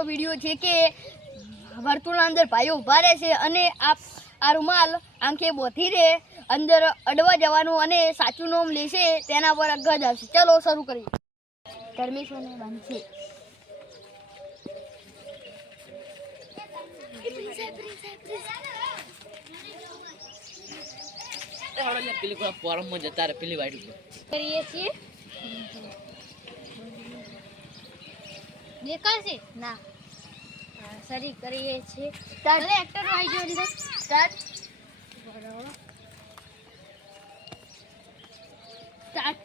એવો વિડીયો છે કે વર્તુળના અંદર ભાઈઓ ઊભા રહે છે અને આ રૂમાલ આંખે બોથી રે અંદર અડવા જવાનું અને સાચું નામ લેશે તેના પર ગજ આવશે. ચલો શરૂ કરીએ. ધર્મેશને બાંધશે. પેલી કોઈ ફોરમમાં જતા રહે પેલી વાઈટ ઉપર કરીએ છીએ. દેખાશે ના સરી કરીએ છીએ. સ્ટાર્ટ. એક્ટર આવી ગયો અંદર. સ્ટાર્ટ. બરાબર. સ્ટાર્ટ.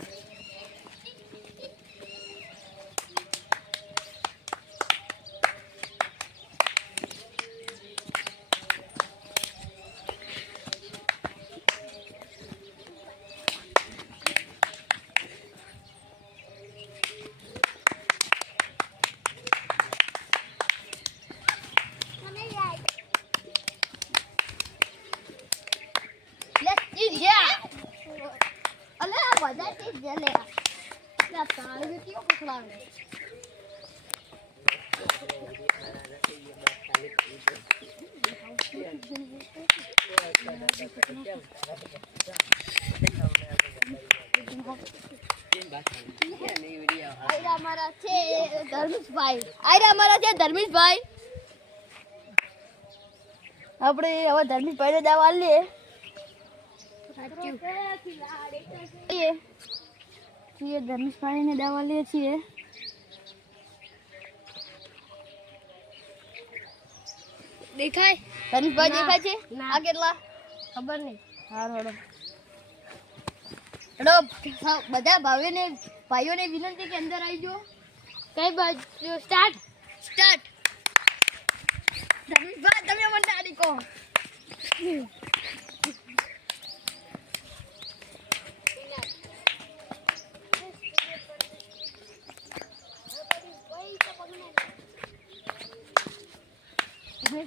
ધર્મેશભાઈ આપણે હવે ધર્મેશભાઈ ને દવા લઈએ. ધર્મેશભાઈ ને દવા લઈએ છીએ. દેખાય ધર્મેશભાઈ દેખાય છે? આ કેટલા ખબર નહીં. હેડો બધા ભાઈઓને વિનંતી કે અંદર આવી જાઓ. કઈ બાજુ? સ્ટાર્ટ. સ્ટાર્ટ. ધર્મેશભાઈ તમે મને આડી કહો.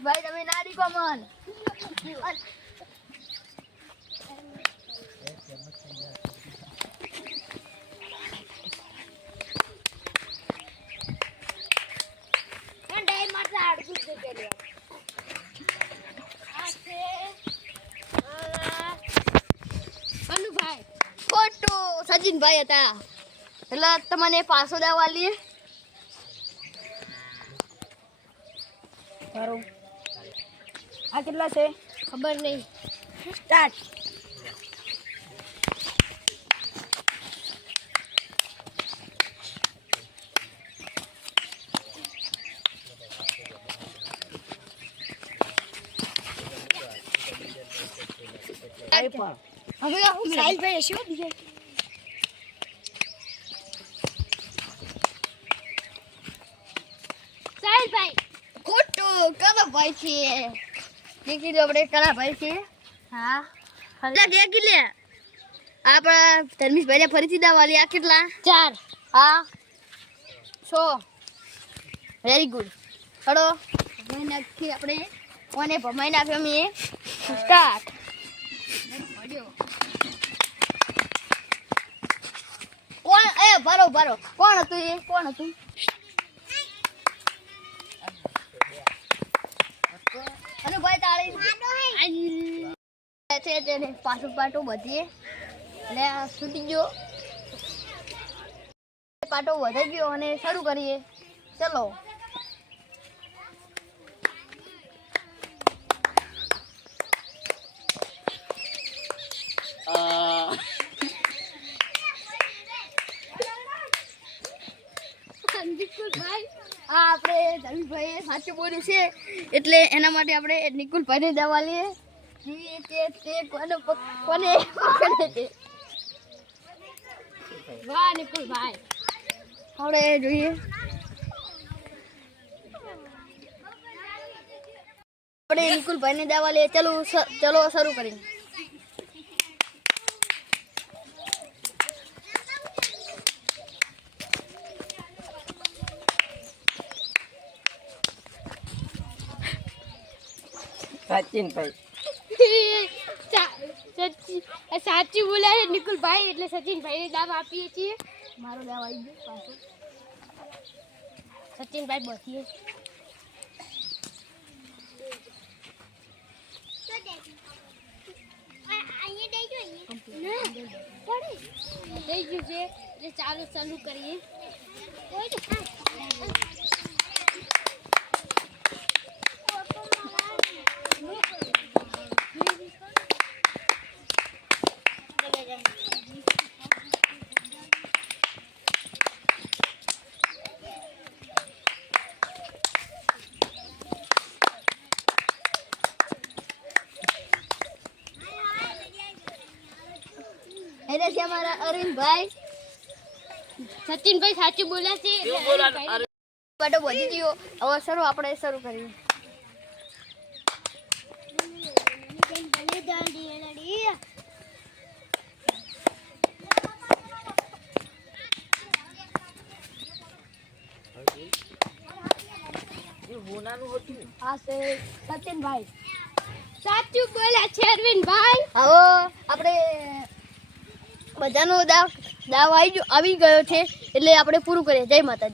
ભાઈ તમે નાડી કો મન. અનુભાઈ ખોટું સચિનભાઈ હતા એટલે તમને પાછો દેવા લઈએ. સારું. આ કેટલા છે ખબર નહીં. સ્ટાર્ટ. હવે સાહિલભાઈ શું દીધે? સાહિલભાઈ ખોટું કલા ભાઈ છે. દેખી લો આપણે કલા ભાઈ છે. હા દેખી લે. આપણા ધર્મેશભાઈ ફરીથી દવા લે. આ કેટલા? 4. હા 6. Very good. હડો ભમાઈ નાખી આપણે કોને ભમાઈ નાખ્યો મેં. સ્ટાર્ટ. કોણ એ ભરો કોણ હતું એ? કોણ હતું? અનુભાઈ તાળી છે તેને પાટો બધી એટલે છૂટી ગયો. પાટો વધી ગયો અને શરૂ કરીએ. ચલો. આપણે ધર્મેશભાઈ સાચું બોલ્યું છે એટલે એના માટે આપણે નિકુલભાઈને દવા લઈએ. કોને વાહ નિકુલભાઈ આપણે જોઈએ. આપણે નિકુલભાઈને દવા લઈએ. ચલો શરૂ કરીએ. સાચું બોલ્યા છે નિકુલભાઈ એટલે સચિનભાઈ દાવ આપીએ છીએ. મારો દાવ આવી ગયો પાછો. સચિનભાઈ બચીએ થઈ ગયું છે એટલે ચાલુ કરીએ. એટલે છે અમારા અરવિંદભાઈ, સચિનભાઈ સાચું બોલ્યા છે. કેવું બોલવાનું? અરે પાટો વધી ગયો. હવે આપણે શરૂ કરીએ. એ હોનાનું હતું. હા છે સચિનભાઈ સાચું બોલ્યા છે અરવિંદભાઈ. હવે આપણે બધાનો દાવ આવી ગયો છે એટલે આપણે પૂરું કરીએ. જય માતાજી.